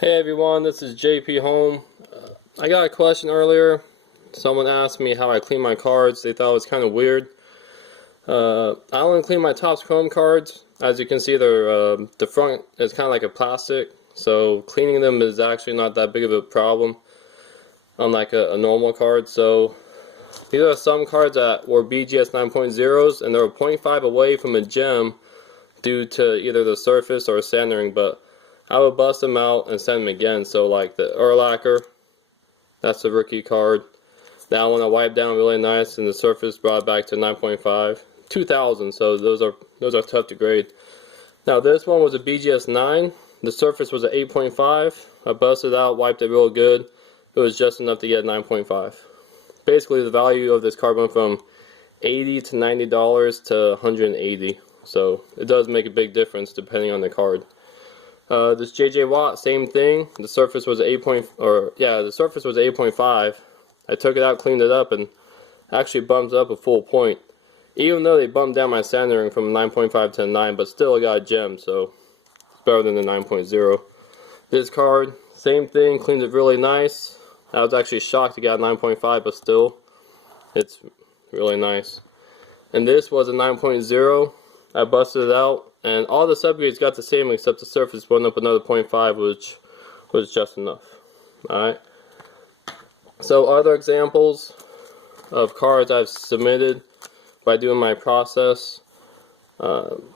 Hey everyone, this is JP Home. I got a question earlier. Someone asked me how I clean my cards. They thought it was kind of weird. I only clean my Topps Chrome cards. As you can see, the front is kind of like a plastic, so cleaning them is actually not that big of a problem, unlike a normal card. So these are some cards that were BGS 9.0s, and they're 0.5 away from a gem due to either the surface or sanding, but I would bust them out and send them again. So like the Urlacher, that's the rookie card. That one I wiped down really nice, and the surface brought it back to 9.5, 2000. So those are tough to grade. Now this one was a BGS 9. The surface was an 8.5. I busted out, wiped it real good. It was just enough to get 9.5. Basically, the value of this card went from $80 to $90 to $180. So it does make a big difference depending on the card. This JJ Watt, same thing. The surface was 8.5. I took it out, cleaned it up, and actually bumped up a full point. Even though they bumped down my sanding ring from 9.5 to 9, but still I got a gem, so it's better than the 9.0. This card, same thing, cleaned it really nice. I was actually shocked to get a 9.5, but still, it's really nice. And this was a 9.0. I busted it out, and all the subgrades got the same except the surface went up another 0.5, which was just enough. Alright. So other examples of cards I've submitted by doing my process.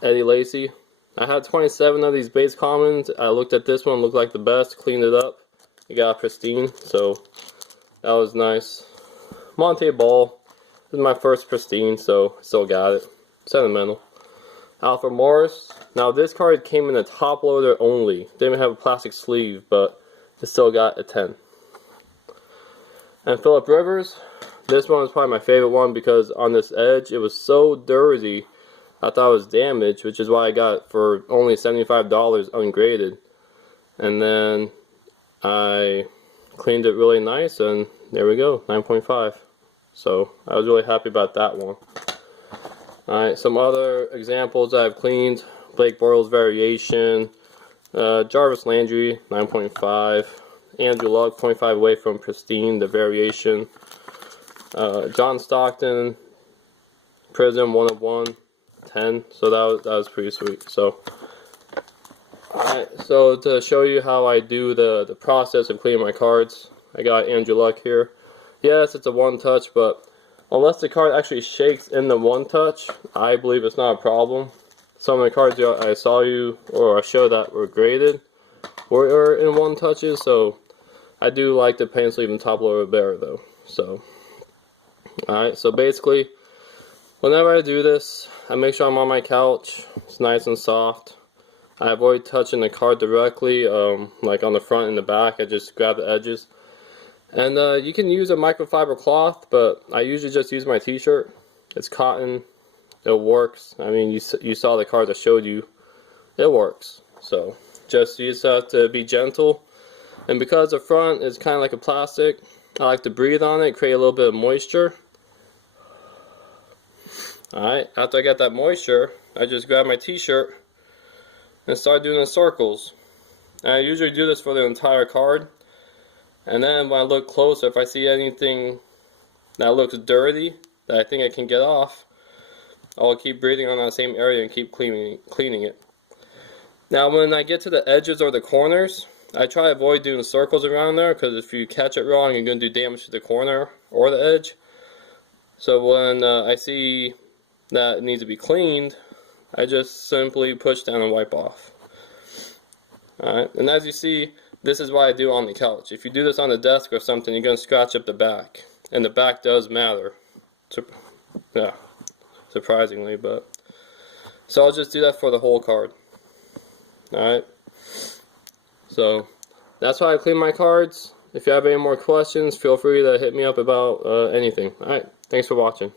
Eddie Lacy. I had 27 of these base commons. I looked at this one, looked like the best, cleaned it up. It got pristine, so that was nice. Monte Ball. This is my first pristine, so still got it. Sentimental. Alfred Morris. Now this card came in a top loader only. Didn't have a plastic sleeve, but it still got a 10. And Philip Rivers. This one was probably my favorite one because on this edge it was so dirty. I thought it was damaged, which is why I got it for only $75 ungraded. And then I cleaned it really nice, and there we go, 9.5. So I was really happy about that one. Alright, some other examples I've cleaned. Blake Bortles Variation, Jarvis Landry 9.5, Andrew Luck 0.5 away from pristine, the Variation, John Stockton Prism 1/1, 10. So that was pretty sweet. So alright, so to show you how I do the process of cleaning my cards, I got Andrew Luck here. Yes, it's a one touch, but unless the card actually shakes in the one touch, I believe it's not a problem. Some of the cards I showed that were graded were in one touches, so I do like the paint sleeve and top loader better though. So, alright, so basically, whenever I do this, I make sure I'm on my couch. It's nice and soft. I avoid touching the card directly, like on the front and the back. I just grab the edges. And you can use a microfiber cloth, but I usually just use my t-shirt. It's cotton. It works. I mean, you saw the cards I showed you. It works. So you just have to be gentle. And because the front is kind of like a plastic, I like to breathe on it, create a little bit of moisture. Alright, after I get that moisture, I just grab my t-shirt and start doing the circles. And I usually do this for the entire card. And then when I look closer, if I see anything that looks dirty that I think I can get off, I'll keep breathing on that same area and keep cleaning it. Now when I get to the edges or the corners, I try to avoid doing circles around there, because if you catch it wrong, you're going to do damage to the corner or the edge. So when I see that it needs to be cleaned, I just simply push down and wipe off. Alright, and as you see, this is what I do on the couch. If you do this on the desk or something, you're going to scratch up the back. And the back does matter. Yeah, surprisingly, but... So I'll just do that for the whole card. Alright. So, that's how I clean my cards. If you have any more questions, feel free to hit me up about anything. Alright, thanks for watching.